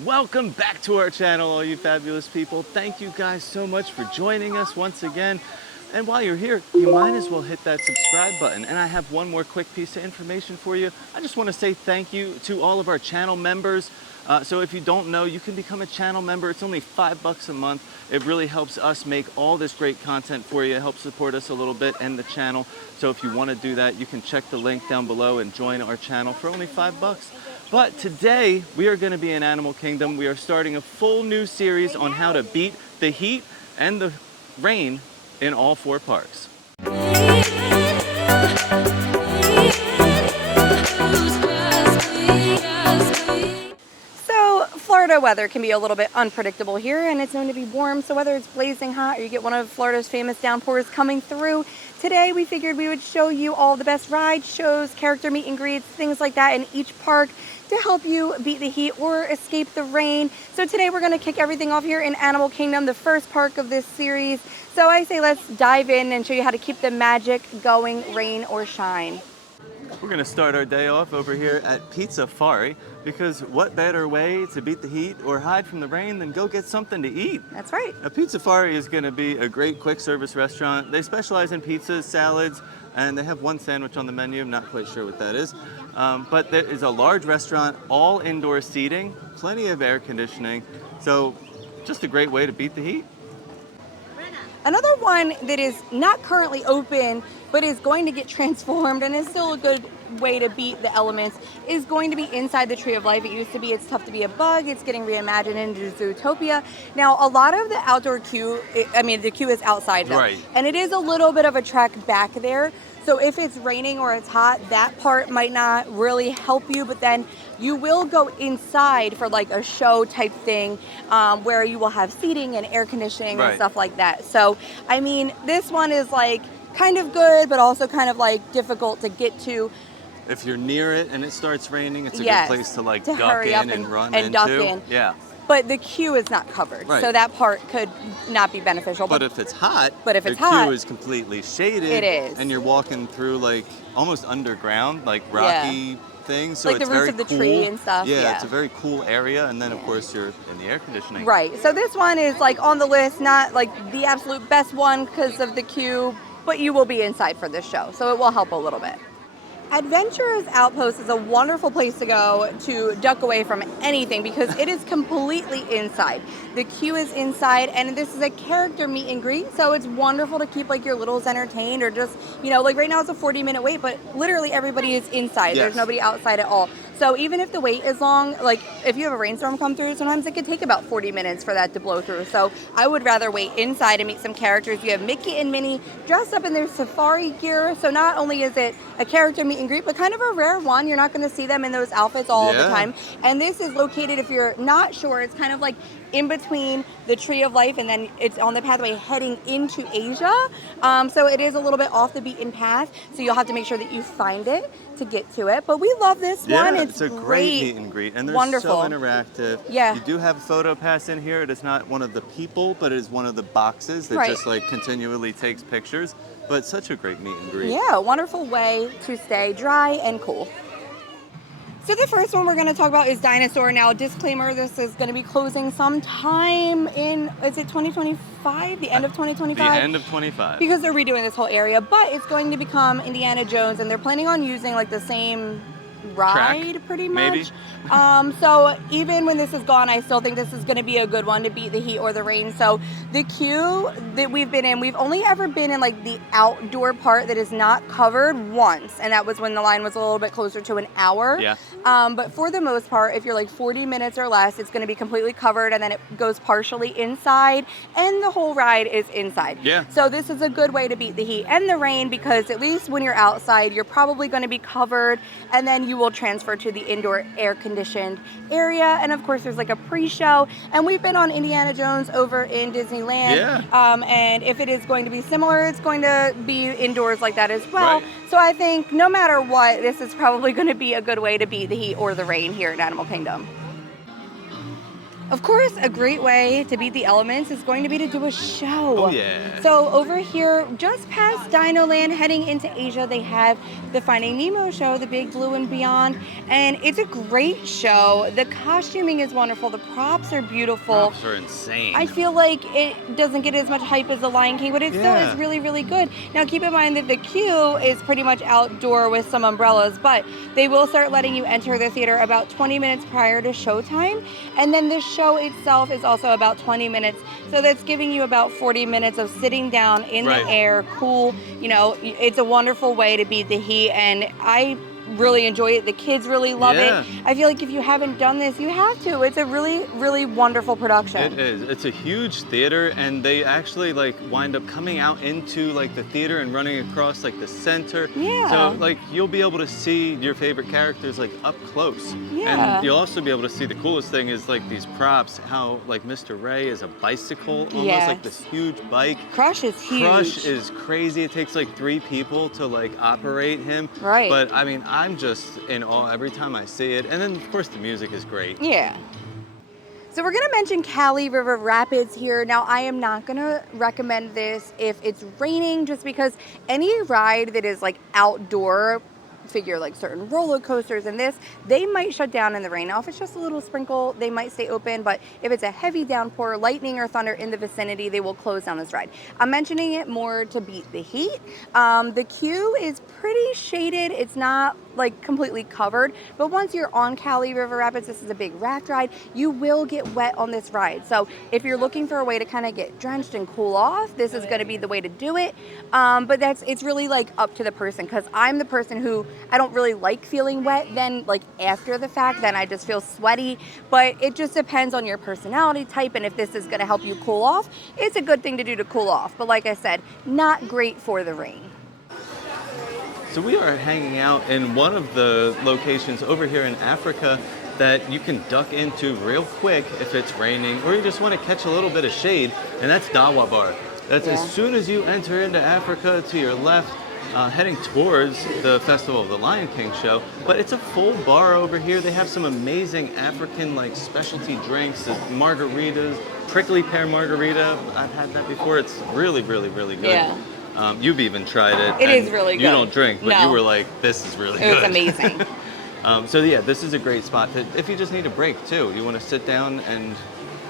Welcome back to our channel, all you fabulous people. Thank you guys so much for joining us once again. And while you're here, you might as well hit that subscribe button. And I have one more quick piece of information for you. I just want to say thank you to all of our channel members. So if you don't know, you can become a channel member. It's only $5 a month. It really helps us make all this great content for you. It helps support us a little bit and the channel. So if you want to do that, you can check the link down below and join our channel for only $5. But today we are going to be in Animal Kingdom. We are starting a full new series on how to beat the heat and the rain in all 4 parks. So Florida weather can be a little bit unpredictable here, and it's known to be warm. So whether it's blazing hot or you get one of Florida's famous downpours coming through, today we figured we would show you all the best rides, shows, character meet and greets, things like that in each park to help you beat the heat or escape the rain. So today we're going to kick everything off here in Animal Kingdom, the first park of this series. So I say let's dive in and show you how to keep the magic going, rain or shine. We're going to start our day off over here at Pizza Fari, because what better way to beat the heat or hide from the rain than go get something to eat? That's right. Now, Pizza Fari is going to be a great quick service restaurant. They specialize in pizzas, salads, and they have one sandwich on the menu. I'm not quite sure what that is. But there is a large restaurant, all indoor seating, plenty of air conditioning. So just a great way to beat the heat. Another one that is not currently open, but is going to get transformed and is still a good way to beat the elements, is going to be inside the Tree of Life. It used to be It's Tough to Be a Bug. It's getting reimagined into Zootopia. Now, a lot of the outdoor queue, the queue is outside though. Right. And it is a little bit of a trek back there. So if it's raining or it's hot, that part might not really help you, but then you will go inside for like a show type thing where you will have seating and air conditioning and stuff like that. So, I mean, this one is like kind of good, but also kind of like difficult to get to. If you're near it and it starts raining, it's a Yes, good place to like to duck hurry in up and run and into. duck in. Yeah. But the queue is not covered, Right. so that part could not be beneficial. But if it's hot, But if it's the hot, queue is completely shaded. it is. And you're walking through like almost underground, like rocky things. So like it's the roots very of the cool. tree and stuff. Yeah, it's a very cool area. And then of course you're in the air conditioning. Right. So this one is like on the list, not like the absolute best one because of the queue, but you will be inside for this show, so it will help a little bit. Adventurers Outpost is a wonderful place to go to duck away from anything because it is completely inside. The queue is inside, and this is a character meet and greet, so it's wonderful to keep like your littles entertained or just, like right now it's a 40-minute wait, but literally everybody is inside. Yes. There's nobody outside at all. So even if the wait is long, like if you have a rainstorm come through, sometimes it could take about 40 minutes for that to blow through. So I would rather wait inside and meet some characters. You have Mickey and Minnie dressed up in their safari gear. So not only is it a character meet and greet, but kind of a rare one. You're not going to see them in those outfits all the time. And this is located, if you're not sure, it's kind of like in between the Tree of Life and then it's on the pathway heading into Asia. So it is a little bit off the beaten path. So you'll have to make sure that you find it to get to it. But we love this one. It's a great meet and greet, and they're wonderful. so interactive. Yeah. You do have a photo pass in here. It is not one of the people, but it is one of the boxes that just like continually takes pictures. But such a great meet and greet. Yeah, wonderful way to stay dry and cool. So the first one we're going to talk about is Dinosaur. Now, disclaimer, this is going to be closing sometime in, is it 2025? The end of 2025? The end of 25. Because they're redoing this whole area, but it's going to become Indiana Jones, and they're planning on using like the same ride pretty much. Maybe. So even when this is gone, I still think this is going to be a good one to beat the heat or the rain. So the queue that we've been in, we've only ever been in like the outdoor part that is not covered once, and that was when the line was a little bit closer to an hour. Yeah. But for the most part, if you're like 40 minutes or less, it's going to be completely covered, and then it goes partially inside, and the whole ride is inside. Yeah. So this is a good way to beat the heat and the rain, because at least when you're outside, you're probably going to be covered, and then you will transfer to the indoor air conditioned area. And of course there's like a pre-show, and we've been on Indiana Jones over in Disneyland. And if it is going to be similar, it's going to be indoors like that as well. So I think no matter what, this is probably going to be a good way to beat the heat or the rain here in Animal Kingdom. Of course, a great way to beat the elements is going to be to do a show. Oh yeah. So over here, just past Dino Land, heading into Asia, they have the Finding Nemo show, the Big Blue and Beyond, and it's a great show. The costuming is wonderful. The props are beautiful. Props are insane. I feel like it doesn't get as much hype as The Lion King, but it still is really, really good. Now, keep in mind that the queue is pretty much outdoor with some umbrellas, but they will start letting you enter the theater about 20 minutes prior to showtime. And then the show itself is also about 20 minutes. So that's giving you about 40 minutes of sitting down in the air, cool. You know, it's a wonderful way to beat the heat. And I really enjoy it. The kids really love it. I feel like if you haven't done this, you have to. It's a really, really wonderful production. It is. It's a huge theater, and they actually like wind up coming out into like the theater and running across like the center. Yeah. So like you'll be able to see your favorite characters like up close. Yeah. And you'll also be able to see the coolest thing is like these props, how like Mr. Ray is a bicycle, almost like this huge bike. Crush is huge. Crush is crazy. It takes like 3 people to like operate him. Right. But I mean, I'm just in awe every time I see it. And then, of course, the music is great. Yeah. So we're going to mention Cali River Rapids here. Now, I am not going to recommend this if it's raining, just because any ride that is like outdoor, figure like certain roller coasters and this, they might shut down in the rain. Now, if it's just a little sprinkle, they might stay open, but if it's a heavy downpour, lightning or thunder in the vicinity, they will close down this ride. I'm mentioning it more to beat the heat. The queue is pretty shaded. It's not like completely covered, but once you're on Cali River Rapids, this is a big raft ride, you will get wet on this ride. So if you're looking for a way to kind of get drenched and cool off, this is going to be the way to do it. But it's really like up to the person, because I'm the person who I don't really like feeling wet then like after the fact, then I just feel sweaty. But it just depends on your personality type, and if this is going to help you cool off, it's a good thing to do to cool off. But like I said, not great for the rain. So we are hanging out in one of the locations over here in Africa that you can duck into real quick if it's raining, or you just want to catch a little bit of shade, and that's Dawa Bar. That's as soon as you enter into Africa, to your left, heading towards the Festival of the Lion King show. But it's a full bar over here. They have some amazing African like specialty drinks, the margaritas, prickly pear margarita. I've had that before. It's really, really, really good. Yeah. You've even tried it. It is really good. You don't drink, but No. you were like, this is really good. It was amazing. So yeah, this is a great spot if you just need a break too. You want to sit down and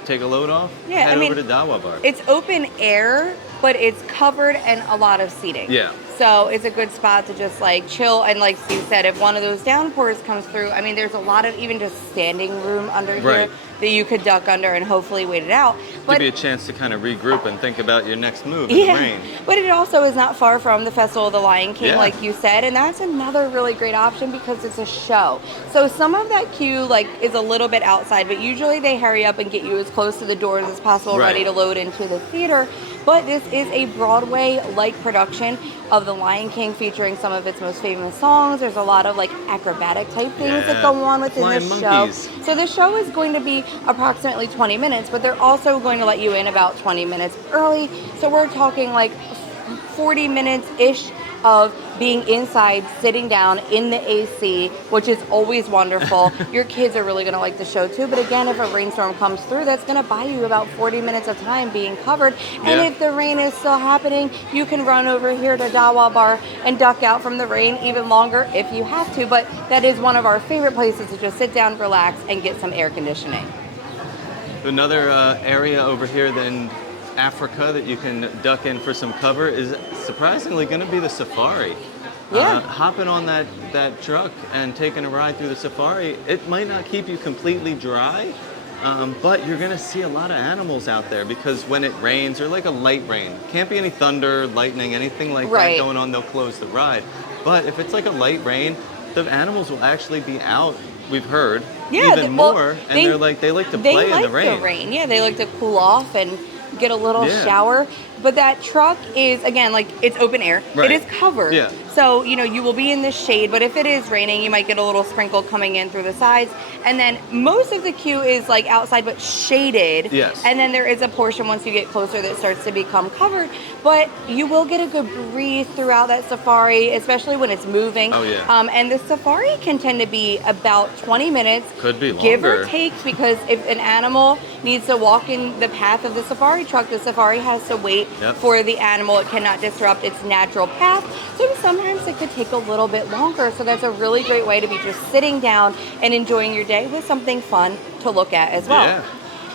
take a load off? Yeah, Head over to Dawa Bar. It's open air, but it's covered and a lot of seating. Yeah. So it's a good spot to just like chill. And like Steve said, if one of those downpours comes through, I mean, there's a lot of even just standing room under here that you could duck under and hopefully wait it out. But give you a chance to kind of regroup and think about your next move in the rain. But it also is not far from the Festival of the Lion King, Yeah. like you said, and that's another really great option because it's a show. So some of that queue like is a little bit outside, but usually they hurry up and get you as close to the doors as possible, ready to load into the theater. But this is a Broadway-like production of The Lion King, featuring some of its most famous songs. There's a lot of like acrobatic type things that go on within this monkeys. show. So the show is going to be approximately 20 minutes, but they're also going to let you in about 20 minutes early. So we're talking like 40 minutes-ish of being inside, sitting down in the AC, which is always wonderful. Your kids are really going to like the show too. But again, if a rainstorm comes through, that's going to buy you about 40 minutes of time being covered. And if the rain is still happening, you can run over here to Dawa Bar and duck out from the rain even longer if you have to. But that is one of our favorite places to just sit down, relax, and get some air conditioning. Another area over here in Africa that you can duck in for some cover is surprisingly going to be the safari. Hopping on that truck and taking a ride through the safari, it might not keep you completely dry, but you're going to see a lot of animals out there, because when it rains, or like a light rain, can't be any thunder, lightning, anything like that going on, they'll close the ride. But if it's like a light rain, the animals will actually be out, we've heard, even more, and they like to play in the rain. Yeah, they like to cool off and get a little shower. But that truck is, again, like it's open air. Right. It is covered. Yeah. So, you will be in the shade, but if it is raining, you might get a little sprinkle coming in through the sides. And then most of the queue is like outside but shaded. Yes. And then there is a portion once you get closer that starts to become covered. But you will get a good breeze throughout that safari, especially when it's moving. Oh, yeah. And the safari can tend to be about 20 minutes. Could be Give or longer. take, because if an animal needs to walk in the path of the safari truck, the safari has to wait for the animal. It cannot disrupt its natural path. So sometimes it could take a little bit longer. So that's a really great way to be just sitting down and enjoying your day with something fun to look at as well. Yeah.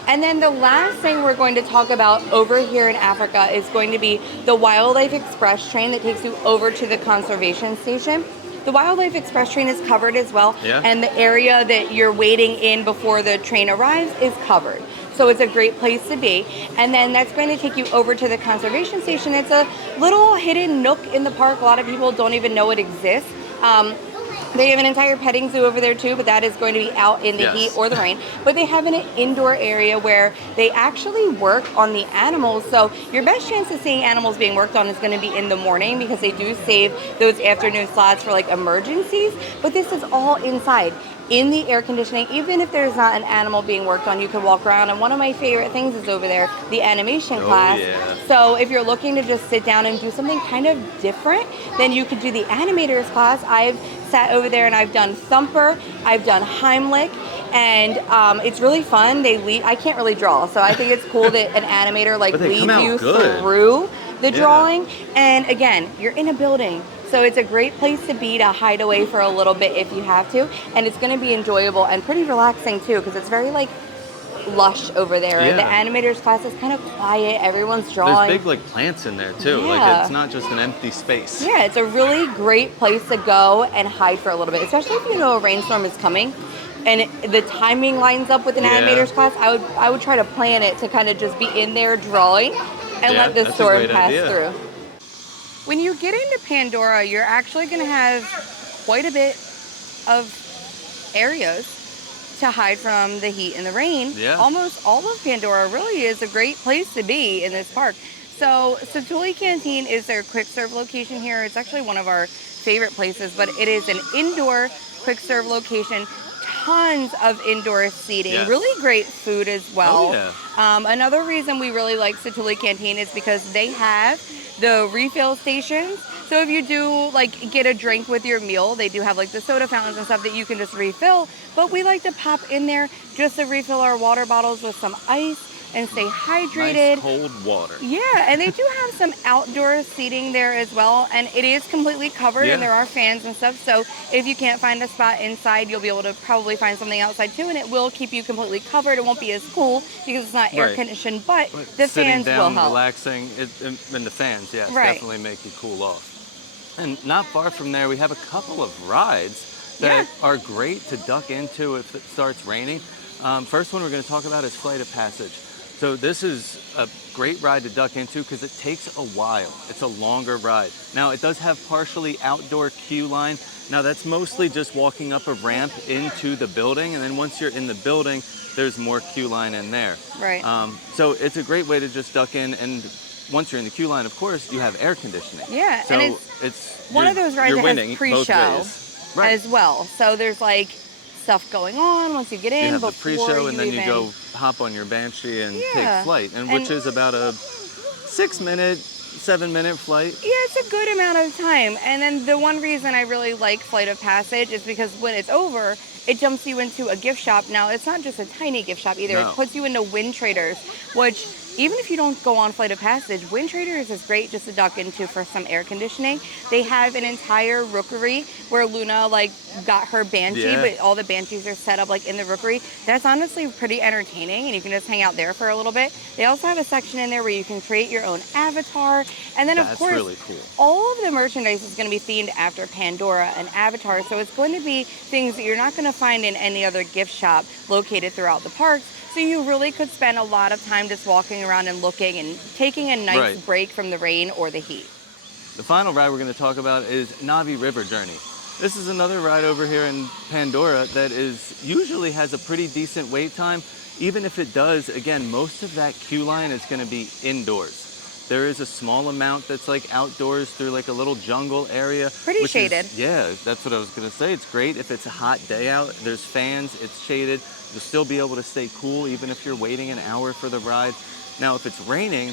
And then the last thing we're going to talk about over here in Africa is going to be the Wildlife Express train that takes you over to the conservation station. The Wildlife Express train is covered as well, and the area that you're waiting in before the train arrives is covered. So it's a great place to be. And then that's going to take you over to the conservation station. It's a little hidden nook in the park. A lot of people don't even know it exists. They have an entire petting zoo over there too, but that is going to be out in the heat or the rain. But they have an indoor area where they actually work on the animals. So your best chance of seeing animals being worked on is going to be in the morning, because they do save those afternoon slots for like emergencies. But this is all inside, in the air conditioning. Even if there's not an animal being worked on, you can walk around. And one of my favorite things is over there, the animation class. So if you're looking to just sit down and do something kind of different, then you could do the animators class. I've sat over there and I've done Thumper, I've done Heimlich, and it's really fun. They lead. I can't really draw, so I think it's cool that an animator like leads you through the drawing. And again, you're in a building, so it's a great place to be, to hide away for a little bit if you have to, and it's going to be enjoyable and pretty relaxing too, because it's very like lush over there. The animators class is kind of quiet. Everyone's drawing. There's big like plants in there too. Like it's not just an empty space. Yeah, it's a really great place to go and hide for a little bit, especially if you know a rainstorm is coming and the timing lines up with an animators class. I would try to plan it to kind of just be in there drawing and let the storm pass through. When you get into Pandora, you're actually going to have quite a bit of areas to hide from the heat and the rain. Almost all of Pandora really is a great place to be in this park. So Satuli Canteen is their quick serve location here. It's actually one of our favorite places, but it is an indoor quick serve location. Tons of indoor seating, really great food as well. Another reason we really like Satuli Canteen is because they have the refill stations. So if you do like get a drink with your meal, they do have like the soda fountains and stuff that you can just refill. But we like to pop in there just to refill our water bottles with some ice and stay hydrated. Nice cold water. Yeah, and they do have some outdoor seating there as well, and it is completely covered, and there are fans and stuff. So if you can't find a spot inside, you'll be able to probably find something outside too, and it will keep you completely covered. It won't be as cool because it's not air conditioned, but the fans will help. Relaxing, and the fans, definitely make you cool off. And not far from there, we have a couple of rides that are great to duck into if it starts raining. First one we're going to talk about is Flight of Passage. So this is a great ride to duck into because it takes a while. It's a longer ride. Now it does have partially outdoor queue line. Now that's mostly just walking up a ramp into the building, and then once you're in the building, there's more queue line in there. So it's a great way to just duck in, and once you're in the queue line, of course, you have air conditioning. So and it's one of those rides that has pre-show as well. So there's like stuff going on once you get in. You have the pre-show, and then you go hop on your Banshee and take flight, and which is about a 6-minute, 7-minute flight. It's a good amount of time. And then the one reason I really like Flight of Passage is because when it's over, it jumps you into a gift shop. Now, it's not just a tiny gift shop either. It puts you into Wind Traders, which even if you don't go on Flight of Passage, Wind Traders is great just to duck into for some air conditioning. They have an entire rookery where Luna like got her Banshee, but all the Banshees are set up like in the rookery. That's honestly pretty entertaining, and you can just hang out there for a little bit. They also have a section in there where you can create your own avatar. And then of course, really cool. All of the merchandise is going to be themed after Pandora and Avatar. So it's going to be things that you're not going to find in any other gift shop located throughout the parks. So you really could spend a lot of time just walking around and looking and taking a nice break from the rain or the heat. The final ride we're going to talk about is Navi River Journey. This is another ride over here in Pandora that usually has a pretty decent wait time. Even if it does, again, most of that queue line is going to be indoors. There is a small amount that's like outdoors through like a little jungle area. Pretty which shaded. Yeah, that's what I was gonna say. It's great if it's a hot day out. There's fans, it's shaded. You'll still be able to stay cool even if you're waiting an hour for the ride. Now, if it's raining,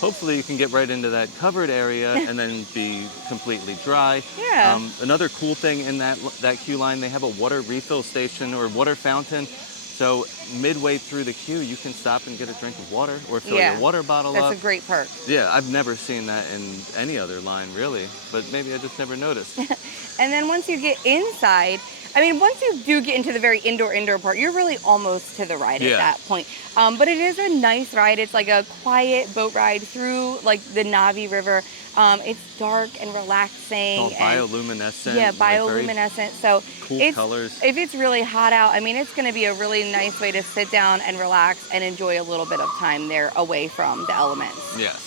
hopefully you can get right into that covered area and then be completely dry. Yeah. Another cool thing in that queue line, they have a water refill station or water fountain. So midway through the queue, you can stop and get a drink of water or fill your water bottle up. That's a great perk. Yeah, I've never seen that in any other line, really. But maybe I just never noticed. And then once you get inside, I mean, once you do get into the very indoor part, you're really almost to the ride at that point. But it is a nice ride. It's like a quiet boat ride through like the Navi River. It's dark and relaxing. It's all bioluminescent. Yeah, like bioluminescent. So cool colors. If it's really hot out, I mean, it's going to be a really nice way to sit down and relax and enjoy a little bit of time there away from the elements. Yes.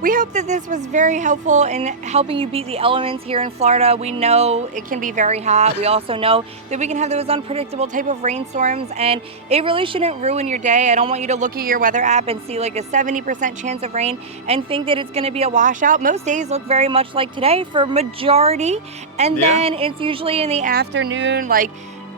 We hope that this was very helpful in helping you beat the elements here in Florida. We know it can be very hot. We also know that we can have those unpredictable type of rainstorms, and it really shouldn't ruin your day. I don't want you to look at your weather app and see like a 70% chance of rain and think that it's going to be a washout. Most days look very much like today for majority, and then it's usually in the afternoon, like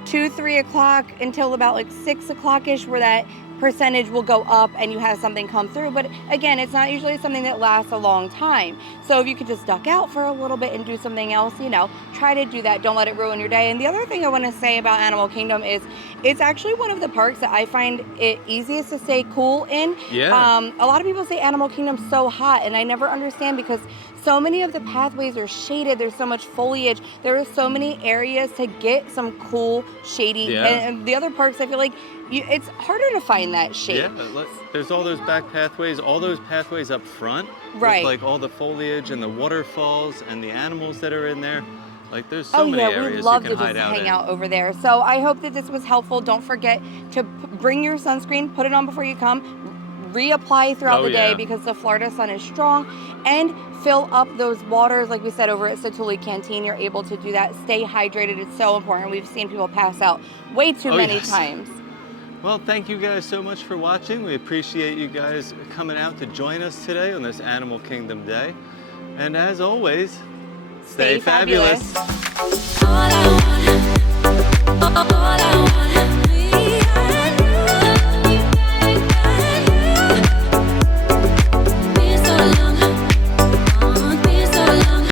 2, 3 o'clock until about like 6 o'clock-ish, where that percentage will go up and you have something come through. But again, it's not usually something that lasts a long time. So if you could just duck out for a little bit and do something else, you know, try to do that. Don't let it ruin your day. And the other thing I want to say about Animal Kingdom is it's actually one of the parks that I find it easiest to stay cool in. Yeah. A lot of people say Animal Kingdom's so hot, and I never understand because so many of the pathways are shaded. There's so much foliage. There are so many areas to get some cool shady. Yeah. And the other parks, I feel like it's harder to find that shade. Yeah, there's all those back pathways, all those pathways up front. Right. With like all the foliage and the waterfalls and the animals that are in there. Like there's so many areas we love you can to hide just out hang in. out over there. So I hope that this was helpful. Don't forget to bring your sunscreen, put it on before you come, reapply throughout the day because the Florida sun is strong, and fill up those waters. Like we said over at Satuli Canteen, you're able to do that. Stay hydrated. It's so important. We've seen people pass out way too many times. Well, thank you guys so much for watching. We appreciate you guys coming out to join us today on this Animal Kingdom Day. And as always, stay fabulous. All I want